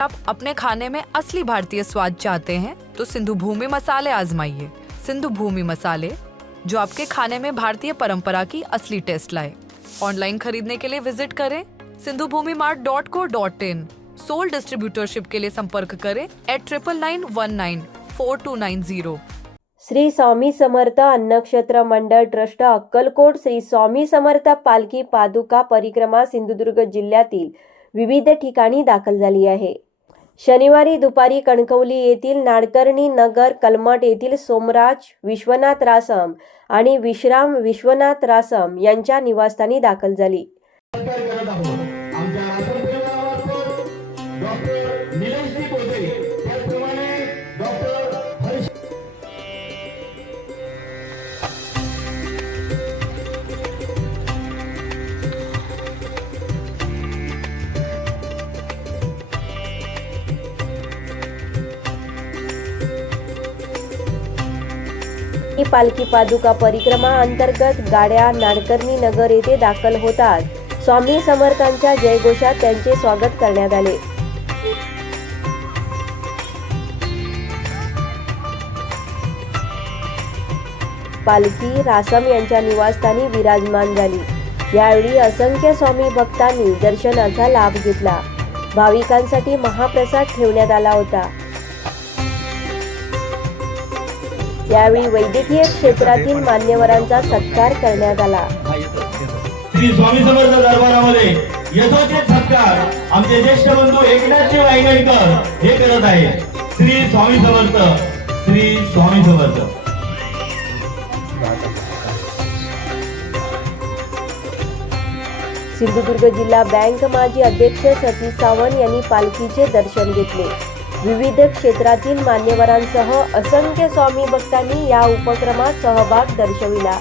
आप अपने खाने में असली भारतीय स्वाद चाहते हैं तो सिंधु भूमि मसाले आजमाइए। सिंधु भूमि मसाले, जो आपके खाने में भारतीय परंपरा की असली टेस्ट लाए। ऑनलाइन खरीदने के लिए विज़िट करें Sindhu Bhumi mart dot co dot in. Sole distributorship के लिए संपर्क करें at triple nine one nine four two nine zero Shri Swami Samarth Annakshatra Mandal trust Akkalkot Shri Swami Samarth पालखी पादुका परिक्रमा सिंधुदुर्ग जिल्ह्यातील विविध ठिकाणी दाखल झाली आहे. शनिवारी दुपारी कणकवली येथील नाडकर्णी नगर कलमट येथील सोमराज विश्वनाथ रासम आणि विश्राम विश्वनाथ रासम यांच्या निवासस्थानी दाखल झाली. ही पालखी पादुका परिक्रमा अंतर्गत गाड्या नाडकर्णी नगर येथे दाखल होतात. स्वामी समर्थांच्या जयघोषात त्यांचे स्वागत करण्यात आले. पालखी रासम यांच्या निवासस्थानी विराजमान झाली. यावेळी असंख्य स्वामी भक्तांनी दर्शनाचा लाभ घेतला. भाविकांसाठी महाप्रसाद ठेवण्यात आला होता. यावेळी वैद्यकीय क्षेत्रातील मान्यवरांचा सत्कार करण्यात आला. श्री स्वामी समर्थ दरबारामध्ये यथोचित सत्कार आमचे ज्येष्ठ बंधू एकनाथजी वायगणकर हे करत आहे श्री स्वामी समर्थ श्री स्वामी समर्थ. सिंधुदुर्ग जिल्हा बँक माजी अध्यक्ष सतीश सावंत यांनी पालखीचे दर्शन घेतले. विविध क्षेत्रातील मान्यवरांसह असंख्य स्वामी भक्तांनी या उपक्रमात सहभाग दर्शविला.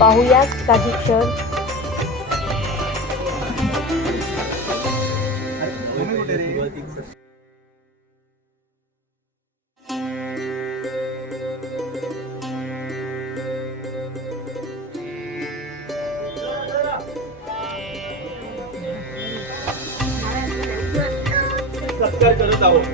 पाहुयात काही क्षण. करत आहोत.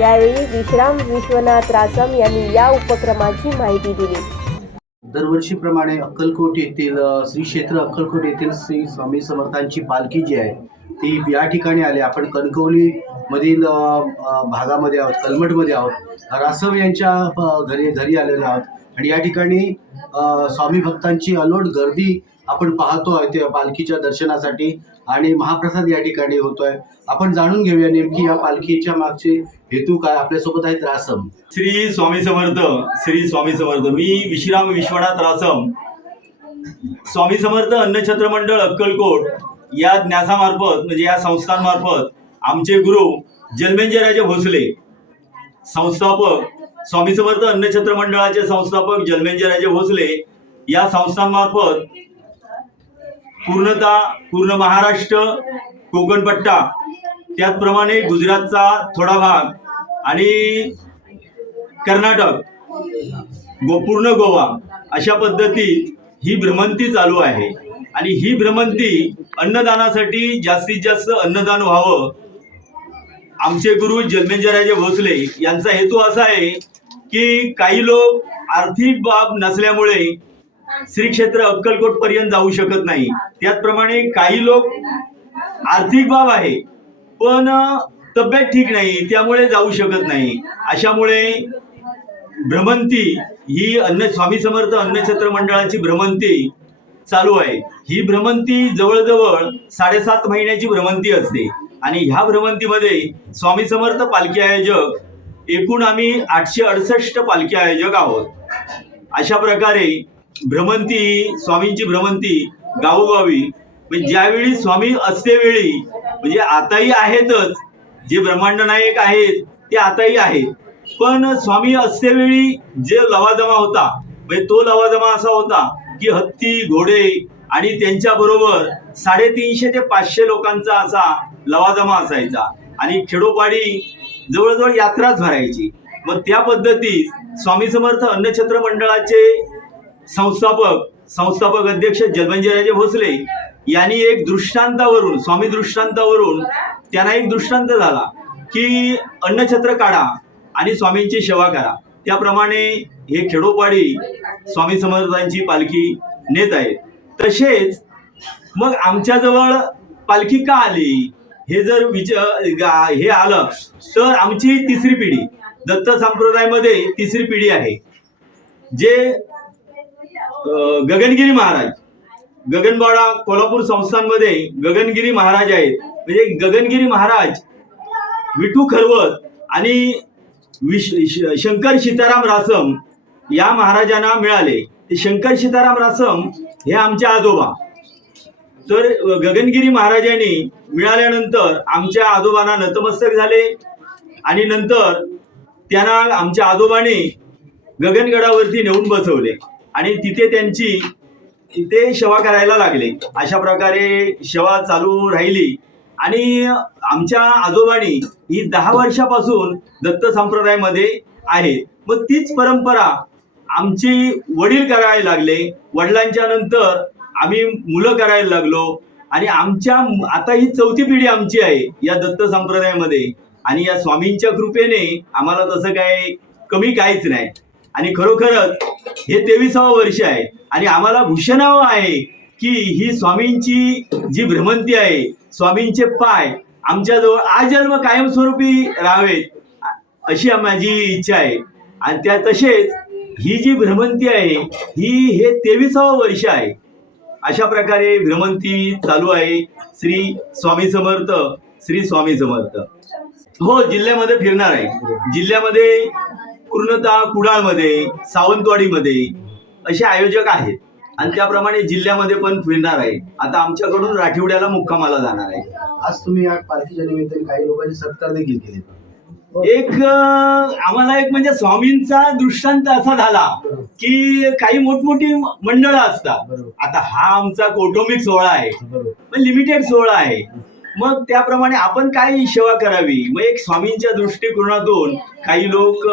यावेळी विश्राम विश्वनाथ रासम यांनी या उपक्रमाची माहिती दिली. दरवर्षीप्रमाणे अक्कलकोट येथील श्री क्षेत्र अक्कलकोट येथील श्री स्वामी समर्थांची पालखी जी आहे ती या ठिकाणी आली. आपण कणकवली मधील भागामध्ये आहोत कलमटमध्ये आहोत. रासव यांच्या घरी घरी आलेलो आहोत. आणि या ठिकाणी स्वामी भक्तांची अलोट गर्दी आपण पाहतो आहे त्या पालखीच्या दर्शनासाठी आणि महाप्रसाद या ठिकाणी होतोय. आपण जाणून घेऊया नेमकी या पालखीच्या मागचे हेतू काय? आपल्यासोबत आहेत रासम. श्री स्वामी समर्थ श्री स्वामी समर्थ. मी विश्राम विश्वनाथ रासम. स्वामी समर्थ अन्नछत्र मंडळ अक्कलकोट. या ज्ञासामार्फत म्हणजे या संस्थांमार्फत आमचे गुरु जन्मेंजयराजे भोसले संस्थापक स्वामी समर्थ अन्नछत्र मंडळाचे संस्थापक जन्मेंजयराजे भोसले या संस्थांमार्फत पूर्णतः पूर्ण महाराष्ट्र कोकणपट्टा त्याचप्रमाणे गुजरातचा थोडा भाग आणि कर्नाटक गो पूर्ण गोवा अशा पद्धतीत ही भ्रमंती चालू आहे. आणि ही भ्रमंती अन्नदानासाठी जास्तीत जास्त अन्नदान व्हावं आमचे गुरु जन्मेंजयराजे भोसले यांचा हेतू असा आहे की काही लोक आर्थिक बाब नसल्यामुळे श्री क्षेत्र अक्कलकोट पर्यंत जाऊ शकत नाही. त्याचप्रमाणे काही लोक आर्थिक बाब आहे पण तब्येत ठीक नाही त्यामुळे जाऊ शकत नाही. अशामुळे भ्रमंती ही अन्न स्वामी समर्थ अन्नछत्र मंडळाची भ्रमंती चालू आहे. ही भ्रमंती जवळजवळ साडेसात महिन्याची भ्रमंती असते. आणि ह्या भ्रमंतीमध्ये स्वामी समर्थ पालखी आयोजक एकूण आम्ही आठशे अडसष्ट पालखी आयोजक आहोत. अशा प्रकारे भ्रमंती स्वामींची भ्रमंती गावोगावी. म्हणजे ज्यावेळी स्वामी असतेवेळी म्हणजे आताही आहेतच जे ब्रह्मांड नायक आहेत ते आताही आहेत. पण स्वामी असतेवेळी जे लवाजमा होता म्हणजे तो लवाजमा असा होता की हत्ती घोडे आणि त्यांच्या बरोबर साडेतीनशे ते पाचशे लोकांचा असा लवाजमा असायचा. आणि खेडोपाडी जवळजवळ यात्राच भरायची. मग त्या पद्धतीत स्वामी समर्थ अन्नछत्र मंडळाचे संस्थापक संस्थापक अध्यक्ष जलमंजीराजे भोसले यांनी एक दृष्टांतावरून स्वामी दृष्टांतावरून त्यांना एक दृष्टांत झाला की अन्नछत्र काढा आणि स्वामींची सेवा करा. त्याप्रमाणे हे खेडोपाडी स्वामी समर्थांची पालखी नेत आहेत. तसेच मग आमच्याजवळ पालखी का आली? हे जर विचार हे आलं तर आमची तिसरी पिढी दत्त संप्रदायामध्ये तिसरी पिढी आहे. जे गगनगिरी महाराज. गगनबाडा कोल्हापूर संस्थांमध्ये गगनगिरी महाराज आहेत. म्हणजे गगनगिरी महाराज विठू खरवत आणि विश श- शंकर सीताराम रासम या महाराजांना मिळाले. ते शंकर सीताराम रासम हे आमचे आजोबा. तर गगनगिरी महाराजांनी मिळाल्यानंतर आमच्या आजोबांना नतमस्तक झाले आणि नंतर त्यांना आमच्या आजोबांनी गगनगडावरती नेऊन बसवले. आणि तिथे त्यांची तिथे सेवा करायला लागले. अशा प्रकारे सेवा चालू राहिली. आणि आमच्या आजोबांनी ही दहा वर्षापासून दत्त संप्रदायामध्ये आहे. मग तीच परंपरा आमची वडील करायला लागले. वडिलांच्या नंतर आम्ही मुलं करायला लागलो. आणि आमच्या आता ही चौथी पिढी आमची आहे या दत्त संप्रदायामध्ये. आणि या स्वामींच्या कृपेने आम्हाला तसं काय कमी काहीच नाही. आणि खरोखरच हे तेवीसावं वर्ष आहे. आणि आम्हाला भूषणावं आहे की ही स्वामींची जी भ्रमंती आहे स्वामींचे पाय आमच्याजवळ आजन्म कायमस्वरूपी राहावेत अशी माझी इच्छा आहे. आणि त्या तसेच ही जी भ्रमंती आहे ही हे तेविसावं वर्ष आहे. अशा प्रकारे भ्रमंती चालू आहे श्री स्वामी समर्थ श्री स्वामी समर्थ. हो जिल्ह्यामध्ये फिरणार आहे. जिल्ह्यामध्ये पूर्णतः कुडाळमध्ये सावंतवाडीमध्ये असे आयोजक आहेत. आणि त्याप्रमाणे जिल्ह्यामध्ये पण फिरणार आहे आता आमच्याकडून राठिवड्याला मुक्कामाला जाणार आहे आज तुम्ही या पालखीच्या निमित्ताने काही लोकांचे सत्कार देखील केले. एक आम्हाला एक म्हणजे स्वामींचा दृष्टांत असा झाला की काही मोठमोठी मंडळं असतात. आता हा आमचा कौटुंबिक सोहळा आहे. लिमिटेड सोहळा आहे. मग त्याप्रमाणे आपण काय सेवा करावी. मग एक स्वामींच्या दृष्टिकोनातून काही लोक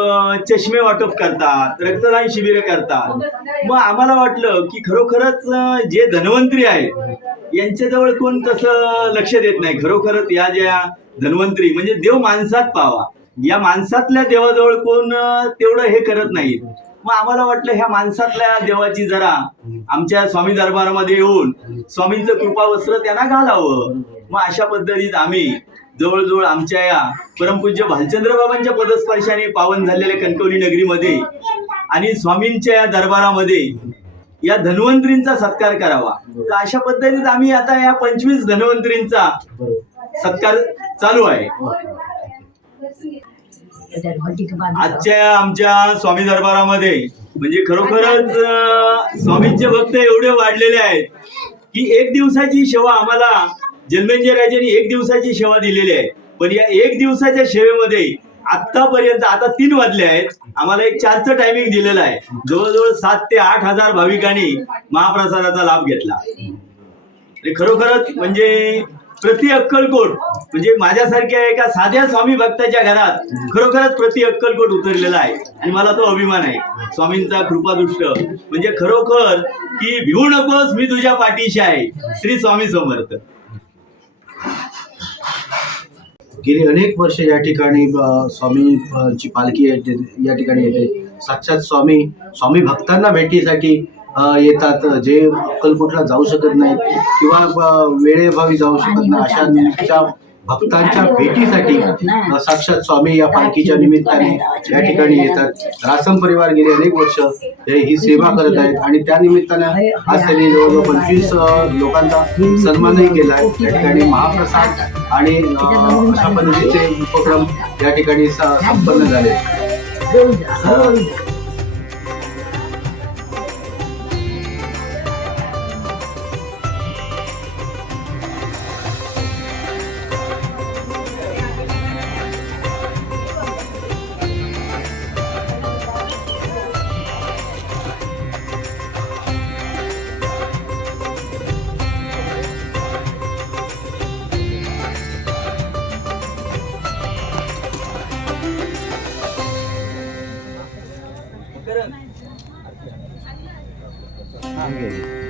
चष्मे वाटप करतात रक्तदान शिबिर करतात. मग आम्हाला वाटलं की खरोखरच जे धन्वंतरी आहेत यांच्याजवळ कोण तसं लक्ष देत नाही. खरोखरच या ज्या धन्वंतरी म्हणजे देव माणसात पावा. या माणसातल्या देवाजवळ कोण तेवढं हे करत नाहीत. मग आम्हाला वाटलं ह्या माणसातल्या देवाची जरा आमच्या स्वामी दरबारामध्ये येऊन स्वामींचं कृपावस्त्र त्यांना घालावं. मग अशा पद्धतीत आम्ही जवळजवळ आमच्या या परमपूज्य भालचंद्र बाबांच्या पदस्पर्शाने पावन झालेल्या कणकवली नगरीमध्ये आणि स्वामींच्या या दरबारामध्ये या धन्वंतरींचा सत्कार करावा. तर अशा पद्धतीत आम्ही आता या पंचवीस धन्वंतरींचा सत्कार चालू आहे. आजच्या आमच्या स्वामी दरबारामध्ये म्हणजे खरोखरच स्वामींचे भक्त एवढे वाढलेले आहेत की एक दिवसाची सेवा आम्हाला जन्मेंजय राजांनी एक दिवसाची सेवा दिलेली आहे. पण या एक दिवसाच्या सेवेमध्ये आतापर्यंत आता तीन वाजले आहेत आम्हाला एक चारचं टायमिंग दिलेलं आहे. जवळजवळ सात ते आठ हजार भाविकांनी महाप्रसादाचा लाभ घेतला. खरोखरच म्हणजे प्रति अक्कलकोट म्हणजे माझ्यासारख्या एका साध्या स्वामी भक्ताच्या घरात खरोखरच प्रति अक्कलकोट उतरलेला आहे. आणि मला तो अभिमान आहे. स्वामींचा कृपादृष्ट. म्हणजे खरोखर की भिवू नकोस मी तुझ्या पाठीशी आहे. श्री स्वामी समर्थ. गेली अनेक वर्ष या ठिकाणी अ, स्वामी अ, ची पालखी या ठिकाणी येते. साक्षात स्वामी स्वामी भक्तांना भेटीसाठी येतात. जे अक्कलकोटला जाऊ शकत नाहीत किंवा अ, वेळेअभावी जाऊ शकत नाही अशा भक्तांच्या भेटीसाठी साक्षात स्वामी या पालखीच्या निमित्ताने या ठिकाणी येतात. रासम परिवार गेले अनेक वर्ष. हे ही सेवा करत आहेत. आणि त्या निमित्तानं आज त्यांनी जवळजवळ पंचवीस लोकांचा सन्मानही केला आहे. या ठिकाणी महाप्रसाद आणि अशा पद्धतीचे उपक्रम या ठिकाणी संपन्न झाले. ठीक आहे